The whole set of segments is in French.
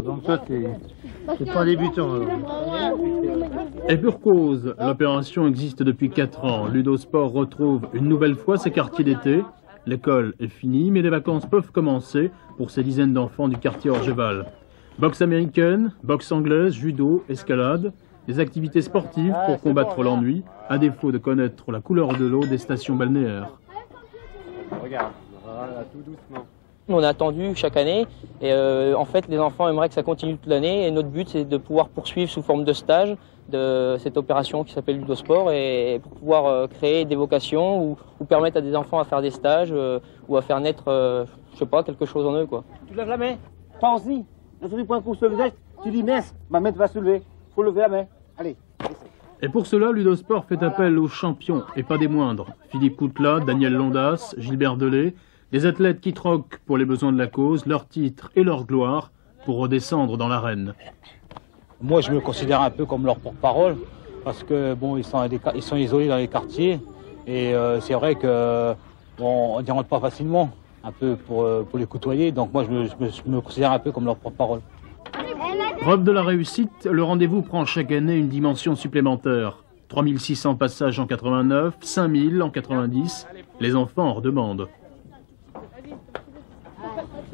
Donc toi, t'es pas débutant. Et pour cause, l'opération existe depuis 4 ans. Ludosport retrouve une nouvelle fois ses quartiers d'été. L'école est finie, mais les vacances peuvent commencer pour ces dizaines d'enfants du quartier Orgeval. Boxe américaine, boxe anglaise, judo, escalade, des activités sportives pour combattre l'ennui, à défaut de connaître la couleur de l'eau des stations balnéaires. Regarde, voilà, tout doucement. On a attendu chaque année et en fait les enfants aimeraient que ça continue toute l'année et notre but c'est de pouvoir poursuivre sous forme de stage de cette opération qui s'appelle Ludosport et pour pouvoir créer des vocations ou permettre à des enfants à faire des stages ou à faire naître, je sais pas, quelque chose en eux quoi. Tu lèves la main, toi aussi, dans du point coup se faisait, tu dis mince, ma main va se lever, faut lever la main, allez. Et pour cela, Ludosport fait appel aux champions et pas des moindres. Philippe Coutla, Daniel Londas, Gilbert Delay, des athlètes qui troquent pour les besoins de la cause leur titre et leur gloire pour redescendre dans l'arène. Moi, je me considère un peu comme leur porte-parole parce que bon, ils sont isolés dans les quartiers et c'est vrai que bon, on n'y rentre pas facilement, un peu pour les côtoyer. Donc moi, je me considère un peu comme leur porte-parole. Preuve de la réussite, le rendez-vous prend chaque année une dimension supplémentaire. 3600 passages en 89, 5000 en 90, les enfants en redemandent.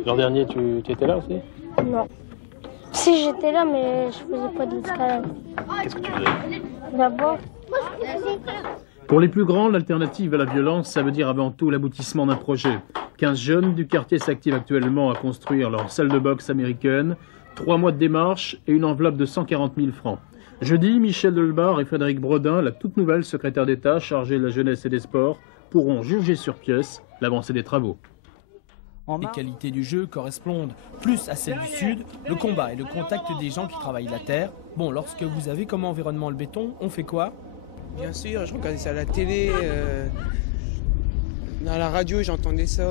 L'an dernier tu étais là aussi? Non. Si j'étais là, mais je faisais pas de l'escalade. Qu'est-ce que tu faisais? D'abord. Pour les plus grands, l'alternative à la violence, ça veut dire avant tout l'aboutissement d'un projet. 15 jeunes du quartier s'activent actuellement à construire leur salle de boxe américaine, 3 mois de démarche et une enveloppe de 140 000 francs. Jeudi, Michel Delbar et Frédéric Brodin, la toute nouvelle secrétaire d'État chargée de la jeunesse et des sports, pourront juger sur pièce l'avancée des travaux. Les qualités du jeu correspondent plus à celles du Sud, le combat et le contact des gens qui travaillent la terre. Bon, lorsque vous avez comme environnement le béton, on fait quoi? Bien sûr, je regardais ça à la télé, à la radio, j'entendais ça.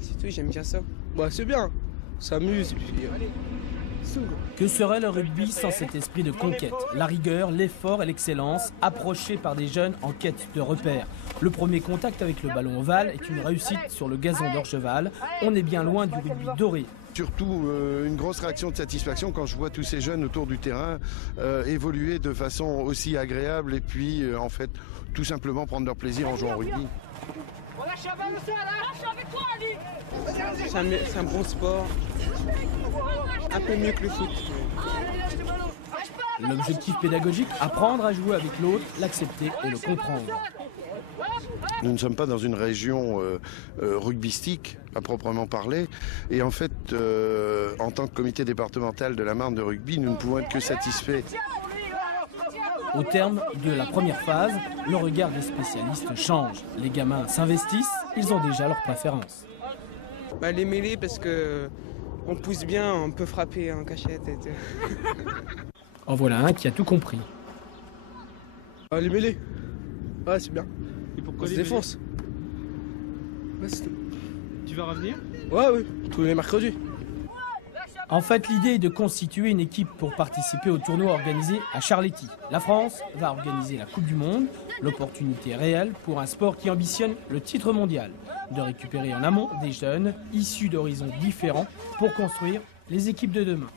C'est tout, j'aime bien ça. Bah, c'est bien, on s'amuse et puis... Que serait le rugby sans cet esprit de conquête? La rigueur, l'effort et l'excellence, approchés par des jeunes en quête de repères. Le premier contact avec le ballon ovale est une réussite sur le gazon d'Orgeval. On est bien loin du rugby doré. Surtout une grosse réaction de satisfaction quand je vois tous ces jeunes autour du terrain évoluer de façon aussi agréable et puis en fait tout simplement prendre leur plaisir en jouant au rugby. C'est un bon sport. Un peu mieux que le foot. L'objectif pédagogique, apprendre à jouer avec l'autre, l'accepter et le comprendre. Nous ne sommes pas dans une région rugbystique, à proprement parler. Et en fait, en tant que comité départemental de la Marne de rugby, nous ne pouvons être que satisfaits. Au terme de la première phase, le regard des spécialistes change. Les gamins s'investissent, ils ont déjà leurs préférences. Bah, les mêlées parce que... On pousse bien, on peut frapper en cachette et tout. En voilà un qui a tout compris. Ah, les mêlées. Ouais, c'est bien. Et pourquoi on se défonce. Ouais, c'est tout. Tu vas revenir? Ouais, oui, tous les mercredis. En fait, l'idée est de constituer une équipe pour participer au tournoi organisé à Charletti. La France va organiser la Coupe du Monde, l'opportunité réelle pour un sport qui ambitionne le titre mondial, de récupérer en amont des jeunes issus d'horizons différents pour construire les équipes de demain.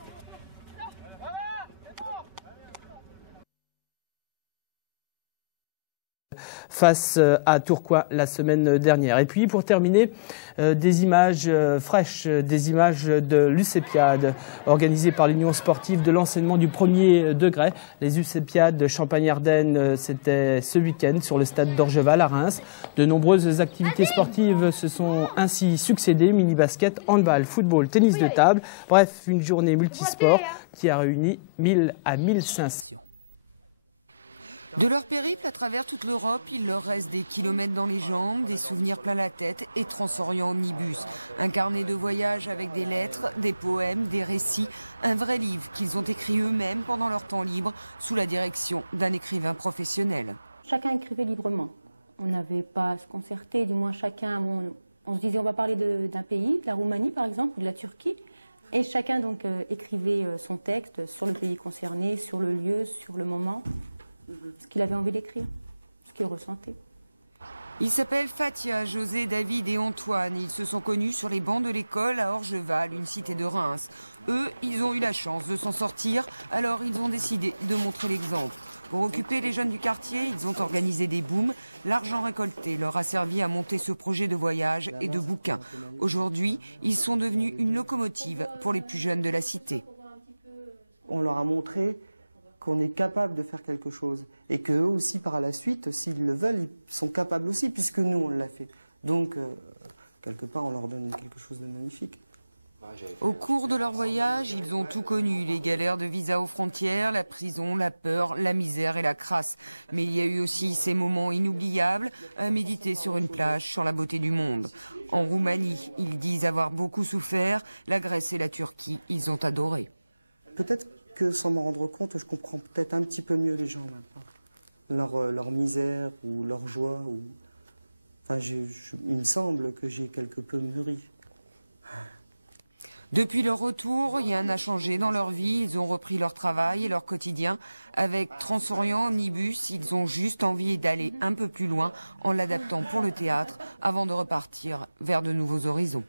Face à Tourcoing la semaine dernière. Et puis pour terminer, des images fraîches, des images de l'UCEPIAD organisées par l'Union sportive de l'enseignement du premier degré. Les UCEPIAD de Champagne-Ardenne, c'était ce week-end sur le stade d'Orgeval à Reims. De nombreuses activités sportives se sont ainsi succédées, mini-basket, handball, football, tennis de table. Bref, une journée multisport qui a réuni 1000 à 1500. De leur périple à travers toute l'Europe, il leur reste des kilomètres dans les jambes, des souvenirs plein la tête et Transorient Omnibus. Un carnet de voyage avec des lettres, des poèmes, des récits, un vrai livre qu'ils ont écrit eux-mêmes pendant leur temps libre sous la direction d'un écrivain professionnel. Chacun écrivait librement. On n'avait pas à se concerter, du moins chacun, on se disait on va parler d'un pays, de la Roumanie par exemple, ou de la Turquie. Et chacun donc écrivait son texte sur le pays concerné, sur le lieu, sur le moment. Ce qu'il avait envie d'écrire, ce qu'il ressentait. Ils s'appellent Fatia, José, David et Antoine. Ils se sont connus sur les bancs de l'école à Orgeval, une cité de Reims. Eux, ils ont eu la chance de s'en sortir, alors ils ont décidé de montrer l'exemple. Pour occuper les jeunes du quartier, ils ont organisé des booms. L'argent récolté leur a servi à monter ce projet de voyage et de bouquins. Aujourd'hui, ils sont devenus une locomotive pour les plus jeunes de la cité. On leur a montré qu'on est capable de faire quelque chose et qu'eux aussi, par la suite, s'ils le veulent, ils sont capables aussi, puisque nous, on l'a fait. Donc, quelque part, on leur donne quelque chose de magnifique. Au cours de leur voyage, ils ont tout connu, les galères de visa aux frontières, la prison, la peur, la misère et la crasse. Mais il y a eu aussi ces moments inoubliables à méditer sur une plage, sur la beauté du monde. En Roumanie, ils disent avoir beaucoup souffert, la Grèce et la Turquie, ils ont adoré. Peut-être que sans m'en rendre compte, je comprends peut-être un petit peu mieux les gens maintenant. Leur misère ou leur joie. Enfin, il me semble que j'ai quelque peu mûri. Depuis leur retour, rien n'a changé dans leur vie. Ils ont repris leur travail et leur quotidien. Avec Transorient Omnibus, ils ont juste envie d'aller un peu plus loin en l'adaptant pour le théâtre avant de repartir vers de nouveaux horizons.